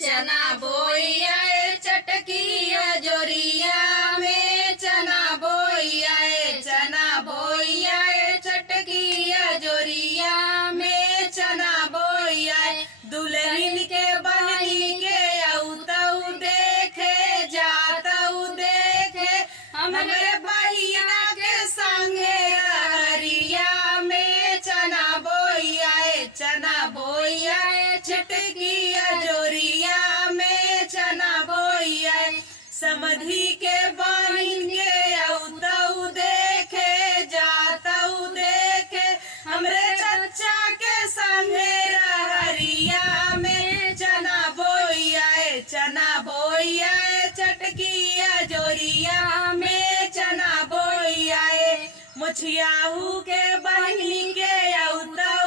चना बोइया चटकिया जोरिया में चना बोइया चना बोइया चटकिया जोरिया में चना बोइया दुल्हन के बहनी के औतऊ देखे जातऊ देखे हमरे बहिना के संगे रहरिया में चना बोइया चटकिया जोरिया में चना बोइया समधी के बहिन के औतऊ देखे जातऊ देखे हमरे चचा के संगे रहरिया में चना बोइया चटकिया जोरिया में चना बोइया मुछियाहू के बहिनी के औतऊ